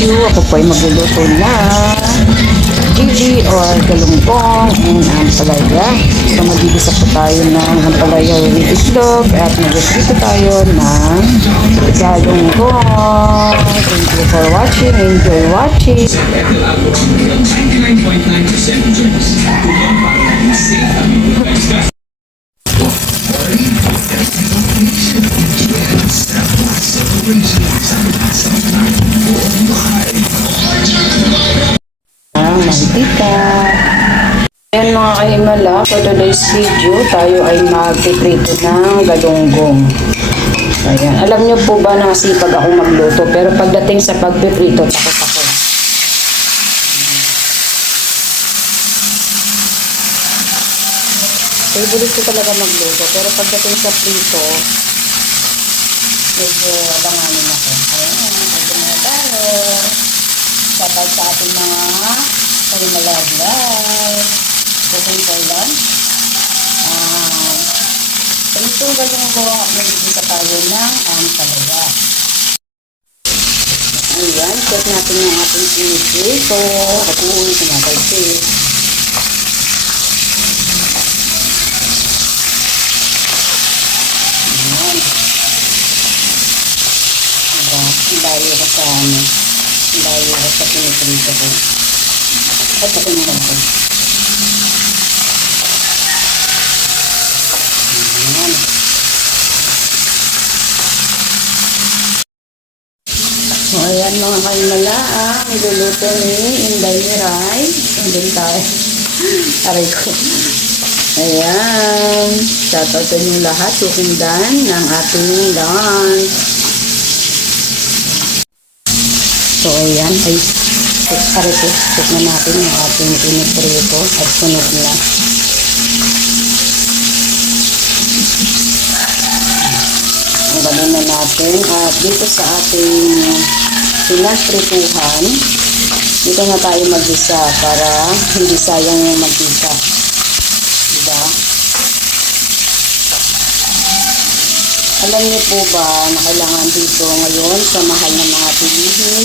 video, ako po ay magluluto na chili or galunggong and ampalaya. So magigisa po tayo ng ampalaya with itlog at magpiprito tayo ng galunggong. Thank you for watching. Enjoy watching. Ang mantika. Ayan mga kaimala, for today's video, tayo ay magpiprito ng galunggong. Ayan. Alam niyo po ba na sipag ako magluto, pero pagdating sa pagpiprito, takot ako. Favorite ko talaga magluto, pero pagdating sa prito, medyo langanin ako. Ayan, madami. Sabay sa ating mga kaimalalay. Bukong kailan. Ah, ganito galing ko at nagigita tayo ng ampalaya. Ayan, set natin yung ating pinipito. At uuwi ko na kasi. Ayan. Diba? Ang layo ko sa ano. Layo ko sa pinipito ko. Patakin mo lang ko. Ayan. So, ayan mga kaimala, ah, niluluto ni Inday Miray. Andun tayo. Aray ko. Ayan. Shoutout sa inyong lahat. Sukindan ng ating lunch. So, ayan. Ay, aray ko. Check na natin yung ating piniprito at sunod na. Tanggalin na natin at dito sa ating pinaprituhan, dito na tayo mag-isa para hindi sayang yung mantika. Diba? Alam niyo po ba na kailangan dito ngayon sa mahal na mga bilihin,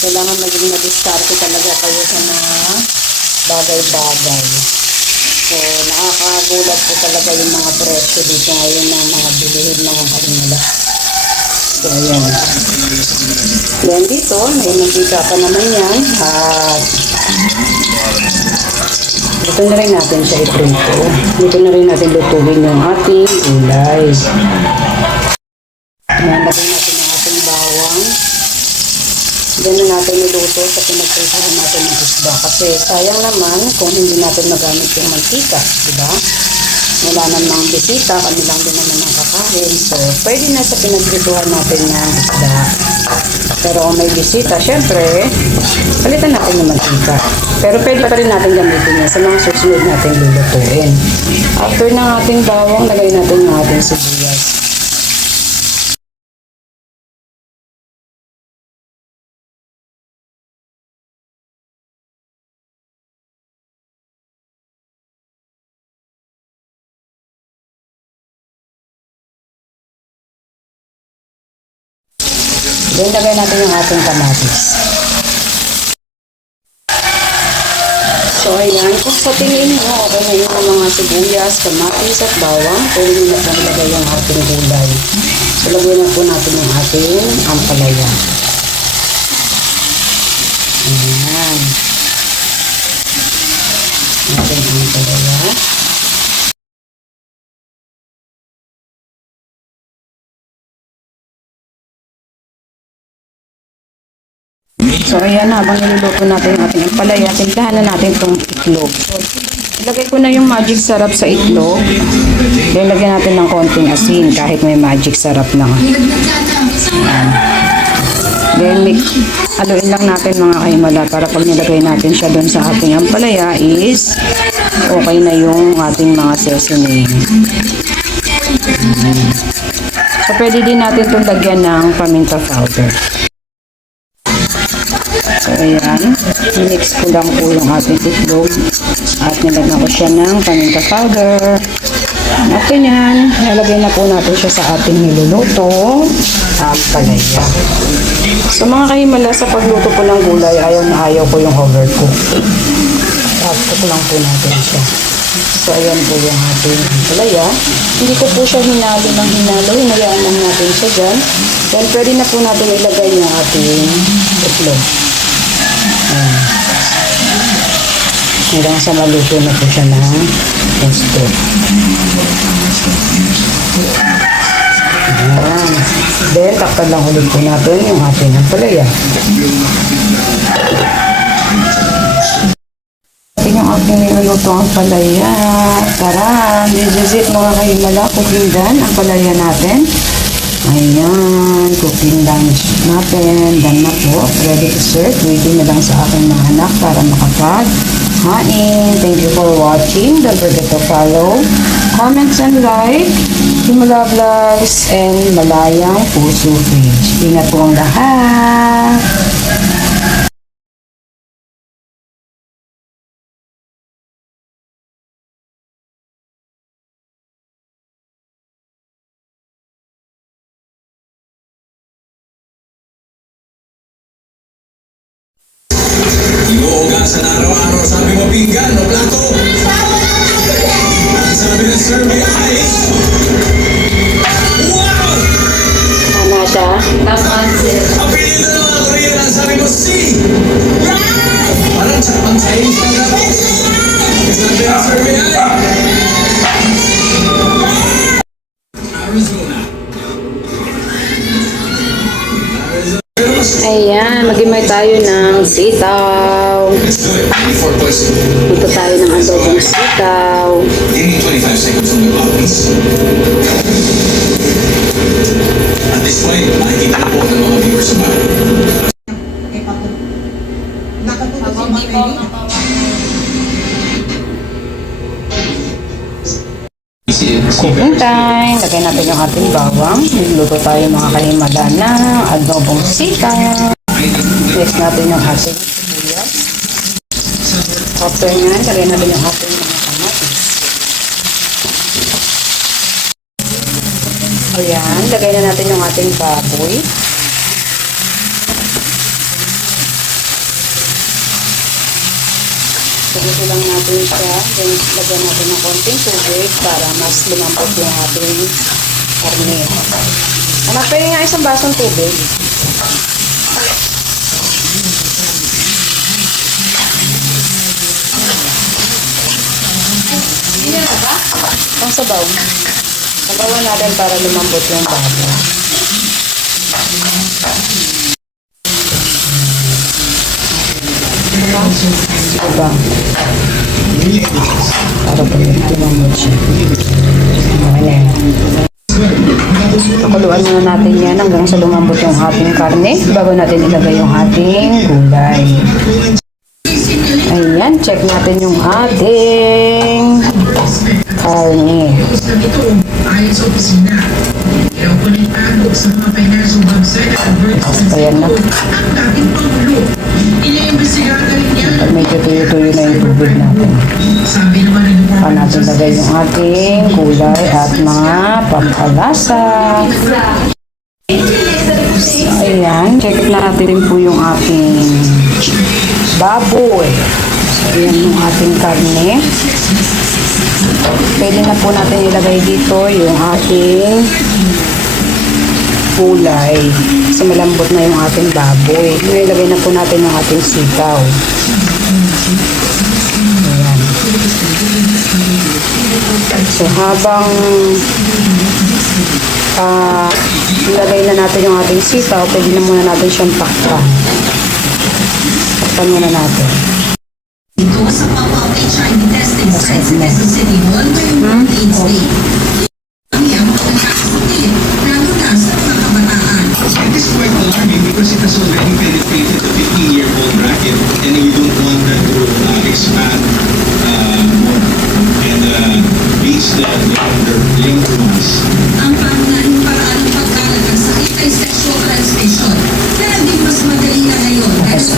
kailangan maging madiskarte talaga kayo sa mga bagay-bagay. So, nakakagulat po talaga yung mga presyo dito ngayon ng mga bilihin mga kanila. So, ayan. Then dito, may mantika pa naman yan. At dito na rin natin siya iprito. Dito na rin natin lutuin yung ating gulay. Ayan, lagyan natin ang ating bawang. Na natin niluto sa pinagprituhan natin ng isda. Kasi sayang naman kung hindi natin magamit yung mantika, di ba? Wala namang bisita, kami lang din naman ang kakain. So, pwede na sa pinagprituhan natin ng isda. Pero kung may bisita, syempre, palitan natin yung mantika. Pero pwede pa rin natin gamitin yan sa mga susunod natin lulutuin. After ng ating bawang, lagay natin yung ating sibuyas. Then, lagay natin yung ating kamatis. So, ayan. Kung sa tingin mo, okay na yung mga sibuyas, kamatis at bawang, pwede nyo na pong ilagay yung ating gulay. So, lagyan na po natin yung ating ampalaya. Ayan. Ating ampalaya. So, ayan na, habang niluluto natin yung ating ampalaya, tindahan na natin itong itlog. Ilagay ko na yung magic sarap sa itlog. Then, lagyan natin ng konting asin kahit may magic sarap na. Ayan. Then, haluin lang natin mga kaimala para pag nilagay natin siya doon sa ating ampalaya is okay na yung ating mga seasoning. So, pwede din natin itong lagyan ng paminta powder. Ayan. Mix ko lang po yung ating itlog. At nilagyan ko siya ng paminta powder. Okay yan. Nalagay na po natin siya sa ating niluluto. Ang palaya. So mga kahimala, sa pagluto po ng gulay, ayaw na ayaw ko yung overcook. Half-cook lang po natin siya. So ayan po yung ating palaya. Hindi ko po siya hinalo ng hinalo. Hinayaan lang natin siya dyan. Then pwede na po natin ilagay yung ating itlog. Ayan. Hanggang sa maluto na po siya ng gusto. Ayan. Then, takpan lang ulit po natin yung ating ampalaya. Ito yung ating niluluto ang palaya. Tara, visit mga kahimala, cooking done ang palaya natin. Ayan, cooking lunch natin. Done na po. Ready to serve. Waiting na lang sa aking mga anak para makapag hain. Thank you for watching. Don't forget to follow, comments, and like. Himala Vlogs and Malayang Puso Page. Ingat po ang lahat. Inuugasan araw-araw sabi mo pinggan o plato. Ang sabi ng survey ay... Wow! Tama siya. Ang pinito ng mga Korean ang sabi mo si... Parang sa pang Chinese lang na. Ang sabi ng survey ay... Arizona. Arizona. Ayan, magimay tayo ng sitaw. Let's do it. Before poison. Ito tayo ng adobong sitaw. Give me 25 seconds on the clock, please. At this ng mga viewers sa bahay. Cooking time. Lagay natin yung ating bawang. Nagluto tayo mga kalimala ng adobong sitaw. Next natin yung ating sibuyas. After nyan, lagay natin yung ating mga kamatis. Ayan, lagay na natin yung ating baboy. Ganito lang natin siya. Then, lagyan natin ng konting tubig para mas lumampot yung ating karne. Anak, pwede nga isang basong tubig. Ang sabaw. Sabawan natin para lumambot yung baboy. Diba? Para po lumambot siya. Okay na yan. Pakuluan muna natin yan hanggang sa lumambot yung ating karne bago natin ilagay yung ating gulay. Ayan, check natin yung ating karne. Ayon sa opisina, pero konektado sa mga financial website at advertisements Ayan na. ang dating Pangulo. Iniimbestigahan rin niya. Pag medyo tuyo-tuyo na yung tubig natin. Sabi naman ng Department natin lagay yung ating gulay at mga pampalasa. Ayan, check na natin po yung ating baboy. So, ayan yung ating karne. Pwede na po natin ilagay dito yung ating gulay. Kasi malambot na yung ating baboy. Ilagay na po natin yung ating sitaw. Ayan. So habang ah ilagay na natin yung ating sitaw, pwede na muna natin siyang takpan. Takpan muna natin. Quite alarming because it has already penetrated the 15-year-old bracket and we don't want that to uh, expand uh, more and uh, reach the younger, younger ones. Ang pangunahing paraan ng sakit ay sexual transmission na naging mas madali na ngayon dahil sa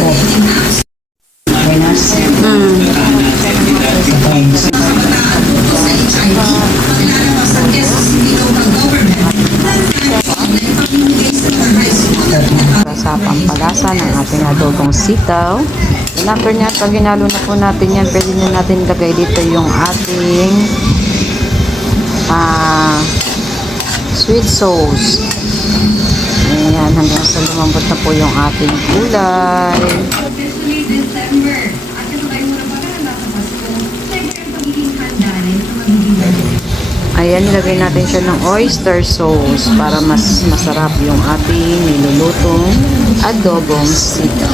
sa pampalasa ng ating adobong sitaw. And after niya, pag ginalo na po natin yan, pwede na natin lagay dito yung ating ah, sweet sauce. Ayan, hanggang sa lumambot na po yung ating gulay. Officially December. At kasabay mo na pala na sa Pasko. Siyempre ang pagiging handa rin sa magiging Ayan, nilagay natin siya ng oyster sauce para mas masarap yung ating nilulutong adobong sitaw.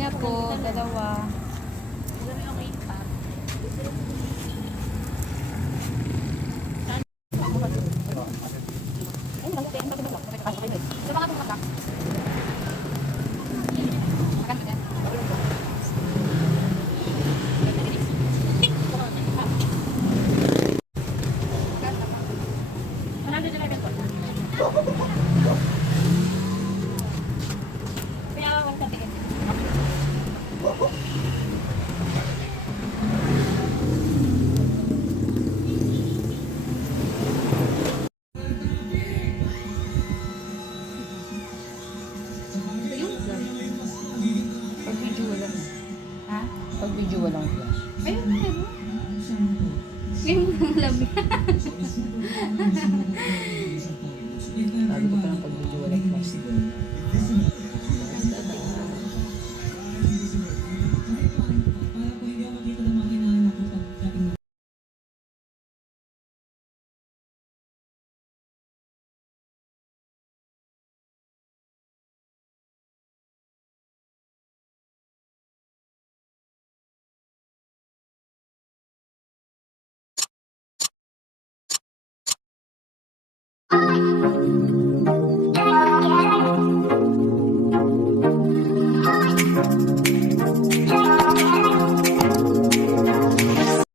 Tenga po, dalawa. Pag video walang flash. Ayun, meron. Ngayon mo nang